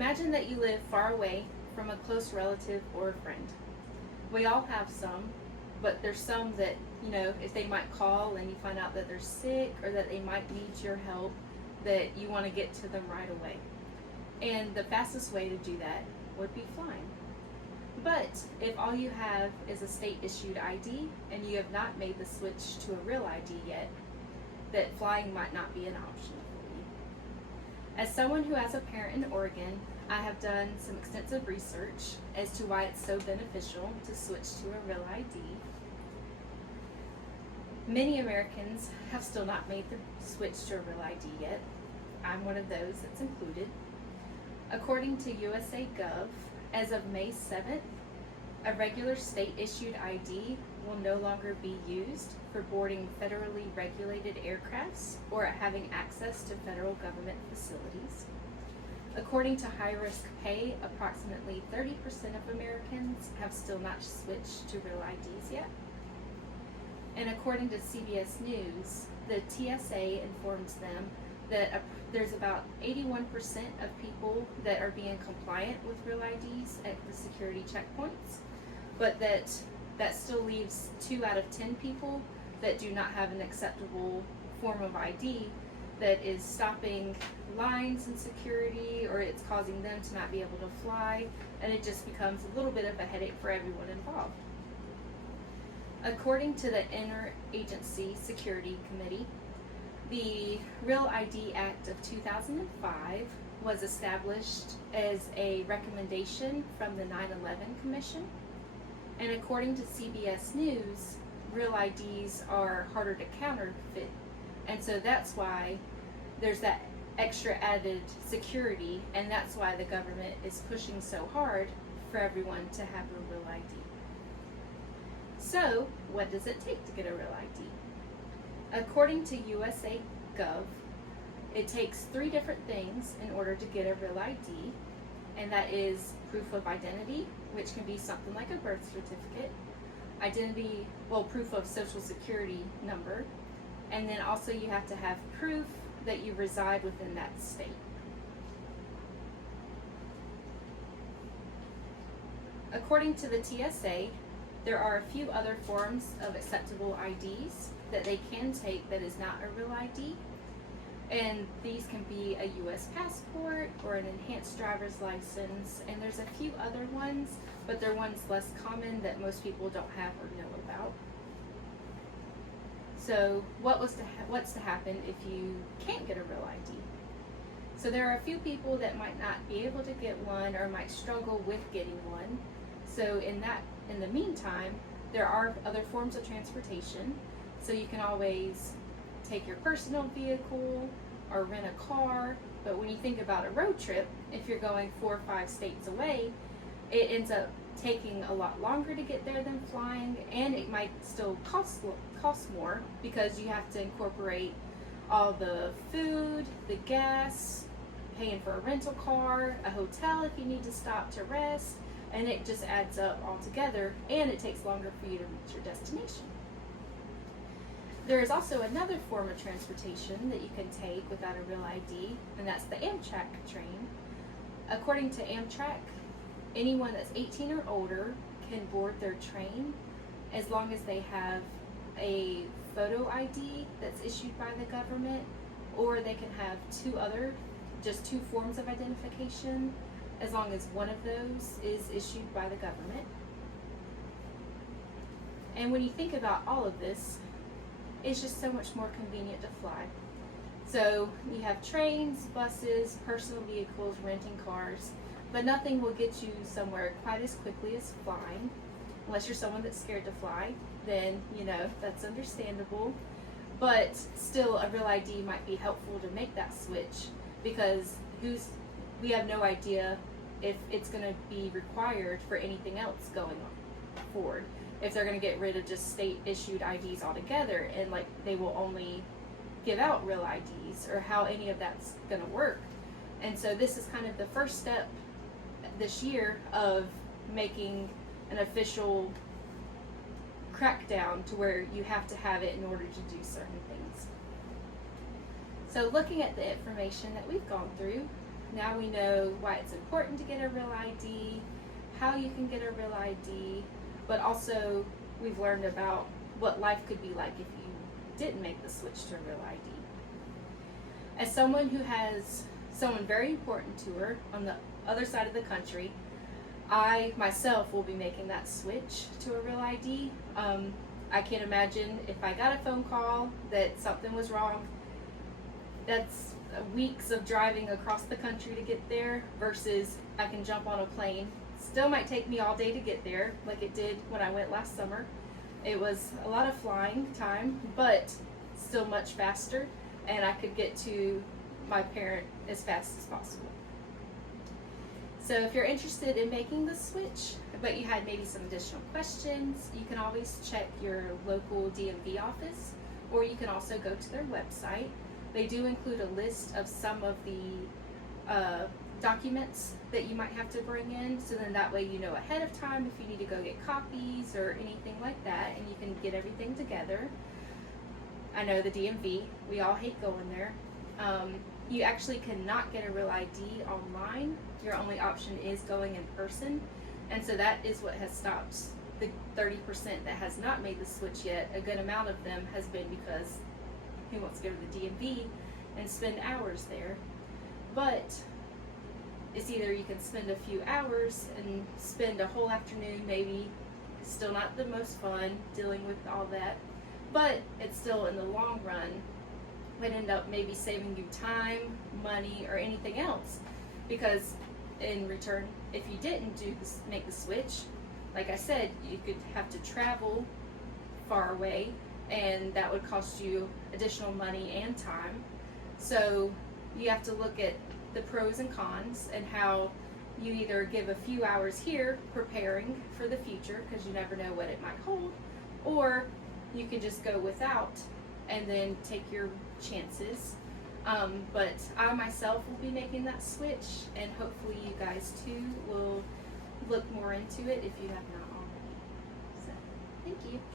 Imagine that you live far away from a close relative or a friend. We all have some, but there's some that, if they might call and you find out that they're sick or that they might need your help, that you want to get to them right away. And the fastest way to do that would be flying. But if all you have is a state-issued ID and you have not made the switch to a real ID yet, that flying might not be an option for you. As someone who has a parent in Oregon, I have done some extensive research as to why it's so beneficial to switch to a real ID. Many Americans have still not made the switch to a real ID yet. I'm one of those that's included. According to USA Gov, as of May 7th, a regular state-issued ID will no longer be used for boarding federally regulated aircrafts or having access to federal government facilities. According to High Risk Pay, approximately 30% of Americans have still not switched to real IDs yet. And according to CBS News, the TSA informs them that there's about 81% of people that are being compliant with real IDs at the security checkpoints, but that still leaves 2 out of 10 people that do not have an acceptable form of ID that is stopping lines in security, or it's causing them to not be able to fly, and it just becomes a little bit of a headache for everyone involved. According to the Interagency Security Committee, the Real ID Act of 2005 was established as a recommendation from the 9/11 Commission. And according to CBS News, real IDs are harder to counterfeit. And so that's why there's that extra added security, and that's why the government is pushing so hard for everyone to have a real ID. So, what does it take to get a real ID? According to USA Gov, it takes 3 different things in order to get a real ID, and that is proof of identity, which can be something like a birth certificate, proof of social security number, and then also you have to have proof that you reside within that state. According to the TSA, there are a few other forms of acceptable IDs that they can take that is not a real ID, and these can be a U.S. passport or an enhanced driver's license, and there's a few other ones, but they're ones less common that most people don't have or know about. So what's to happen if you can't get a real ID? So there are a few people that might not be able to get one or might struggle with getting one. So in the meantime, there are other forms of transportation. So you can always take your personal vehicle or rent a car. But when you think about a road trip, if you're going 4 or 5 states away, it ends up taking a lot longer to get there than flying, and it might still cost more because you have to incorporate all the food, the gas, paying for a rental car, a hotel if you need to stop to rest, and it just adds up all together, and it takes longer for you to reach your destination. There is also another form of transportation that you can take without a real ID, and that's the Amtrak train. According to Amtrak, anyone that's 18 or older can board their train as long as they have a photo ID that's issued by the government, or they can have 2 forms of identification as long as one of those is issued by the government. And when you think about all of this, it's just so much more convenient to fly. So you have trains, buses, personal vehicles, renting cars, but nothing will get you somewhere quite as quickly as flying. Unless you're someone that's scared to fly, then, that's understandable. But still, a real ID might be helpful to make that switch, because we have no idea if it's going to be required for anything else going forward. If they're going to get rid of just state-issued IDs altogether, and they will only give out real IDs, or how any of that's going to work. And so this is kind of the first step this year of making an official crackdown to where you have to have it in order to do certain things. So looking at the information that we've gone through, Now we know why it's important to get a real ID, how you can get a real ID, but also we've learned about what life could be like if you didn't make the switch to a real ID. As someone who has someone very important to her on the other side of the country, I myself will be making that switch to a real ID. I can't imagine if I got a phone call that something was wrong. That's weeks of driving across the country to get there versus I can jump on a plane. Still might take me all day to get there, like it did when I went last summer. It was a lot of flying time, but still much faster, and I could get to my parent as fast as possible. So if you're interested in making the switch, but you had maybe some additional questions, you can always check your local DMV office, or you can also go to their website. They do include a list of some of the documents that you might have to bring in, so then that way you know ahead of time if you need to go get copies or anything like that, and you can get everything together. I know the DMV, we all hate going there. You actually cannot get a real ID online. Your only option is going in person, and so that is what has stopped the 30% that has not made the switch yet. A good amount of them has been because who wants to go to the DMV and spend hours there. But it's either you can spend a few hours and spend a whole afternoon, maybe still not the most fun dealing with all that, but it's still in the long run would end up maybe saving you time, money, or anything else. Because in return, if you didn't make the switch, like I said, you could have to travel far away, and that would cost you additional money and time. So you have to look at the pros and cons and how you either give a few hours here preparing for the future because you never know what it might hold, or you can just go without and then take your chances. But I myself will be making that switch, and hopefully you guys too will look more into it if you have not already. So, thank you.